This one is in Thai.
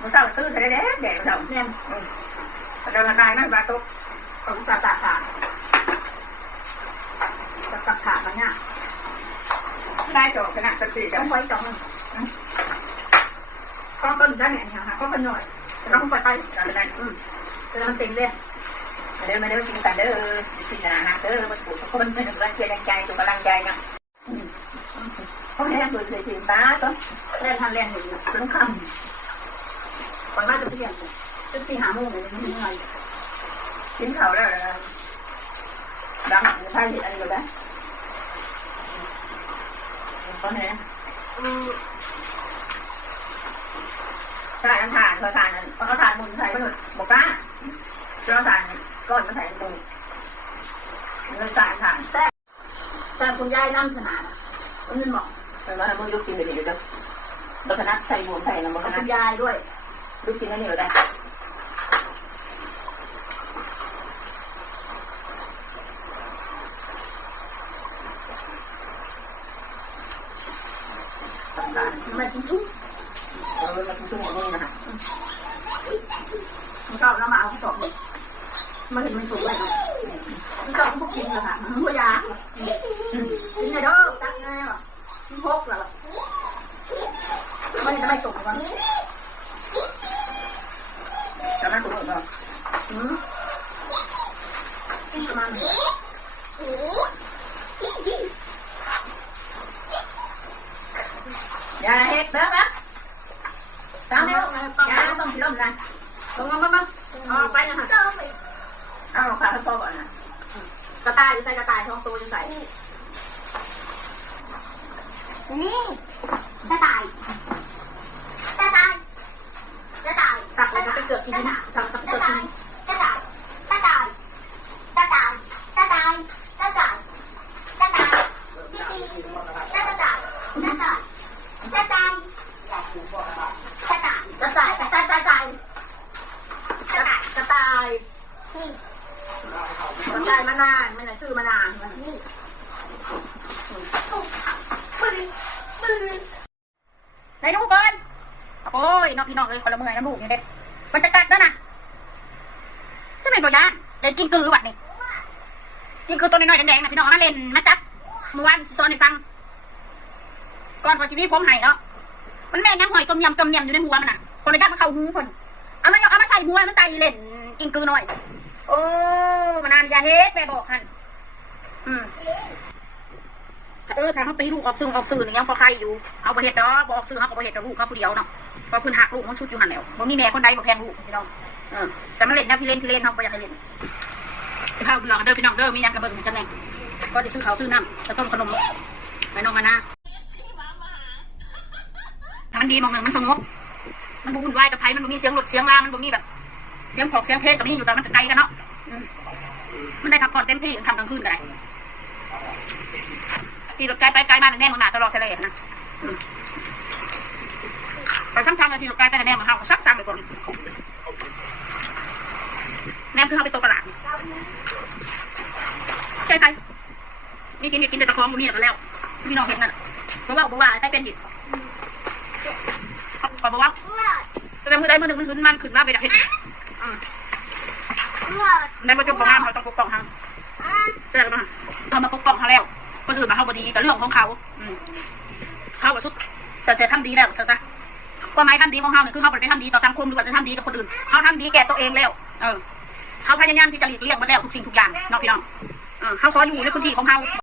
มันเศร้าตื้อแท้แดดเศร้าเนี่ยเราละลายนั่นปลาตุ๊กของปลาตาขาจะตักขามันเนี่ยได้จบขนาดตีกันไว้จบมันก็ต้นได้เนี่ยค่ะก็เป็นหน่อยต้องไปกันเลยแต่มันเต็มเลยเดี๋ยวมาเดี๋ยวกินกันเด้อกินอาหารเด้อมันปวดคนเป็นกำลังใจตัวกำลังใจนะเขาแห้งเลยเลยถึงตาตัวเล่นทันเล่นอยู่ถึงค่ำก่อนมาจะเที่ยงจะตีหาโมงเลยไม่เหนื่อยกินข้าวแล้วดังไทยเห็นอะไรอยู่แล้วก็แห้งใช่ทานเขาทานนั้นเขาทานมุนไทยก็หนุนบอกว่าเราทานก้อนมาใส่มุนเราทานแต่คุณยายน้ำขนาดคุณนึกบอกแต่ว่าเรายกกินไปนี่ด้วยเราขนาดใส่มุนไทยนะบอกคุณยายด้วยยกกินให้เหนียวได้มากินทุกมากินทุกหมดนี่นะคะมันชอบน้ำมาเอาสอบเลยมาเห็นมันสูงเลยค่ะมันชอบพวกกินเลยค่ะหัวยากินไงเด้อตักไงหรอกินพกเหรอมันจะไม่ตกหรอจะไม่ตกหรอประมาณนี้อย่าเฮ็ดเด้อนะตามเร็วอย่าต้องพิล้มนะลงมาเอาไปนะคะเอาขาทั้งตัวก่อนนะกระต่ายอยู่ใส่กระต่ายท้องตัวอยู่ใส่นี่กระต่ายตักเลยจะไปเกือบกินนะตักไปเกือบกินกระต่ายมานานมันชื่อมานานนี่ไหนดูก่อนโอ้ยน้องพี่น้องเลยคนละเมื่อยน้ำลูกนี่เด็กมันจะกัดแล้วนะใช่ไหมตัวย่านเด็กกินกือวัดนี่กินกือตัวน้อยๆแดงๆนะพี่น้องมาเล่นมาจับเมื่อวานซ้อนให้ฟังก่อนพอชีวิตผมหายเนาะมันแม่ยังหอยต้มยำอยู่ในหัวมันอ่ะคนละย่านมันเข้าหูคนเอามาใส่หัวมันไตเล่นกินกือหน่อยโอ้มานานยาเฮ็ดแม่บอกท่านทางเขาตีลูกออกสื่อนี่ยังพอใครอยู่เอาไปเห็ดเนาะบอกสื่อเขาก็ไปเห็ดกับลูกเขาผู้เดียวเนาะพอพื้นหักลูกมันชุดอยู่หันแล้วบ่มีแม่คนใดบ่แพงลูกพี่น้องแต่มันเล่นนะพี่เล่นเขาไปอยากให้เล่นไปพาบุญหลอกเด้อพี่น้องเด้อมียังกระเบื้องกันแน่ก็ได้ซื้อข้าวซื้อน้ำจะต้มขนมไปน้องมานะมันดีมองหนึ่งมันสงบมันบุญวายกับไผ่มันบ่มีเสียงรถเสียงลามันบ่มีแบบเสียงขอกเสียงเพลงกับมีอยู่แต่มันจะไกลกันเนาะมันได้พักผ่อนเต็มที่ทำกลางคืนก็ได้ที่รถไกลไปไกลมาแน่มันหนาตลอดทะเลนะไปซ้ำๆเลยที่รถไกลไปแน่มันเฮาซักไปก่อนแน่คือเขาไปตัวประหลาดใช่ไปนี่กินแต่ตะคองมันมีกันแล้วพี่น้องเห็นนั่นบอกว่าใช้เป็นดิขอบอกว่าแต่มือใดมือหนึ่งมันขึ้นมาไปจากเห็นในประจุของงานเขาต้องปกป้องทางเจอกันมาเขามาปกป้องเขาแล้วคนอื่นมาเข้าบดีกับเรื่องของเขาเขาแบบสุดแต่ทำดีแล้วซะความหมายทำดีของเขาเนี่ยคือเขาไปทำดีต่อสังคมหรือว่าจะทำดีกับคนอื่นเขาทำดีแก่ตัวเองแล้วเขาพยายามที่จะหลีกเลี่ยงมาแล้วทุกสิ่งทุกอย่างน้องพี่น้องเขาขออยู่ในพื้นที่ของเขา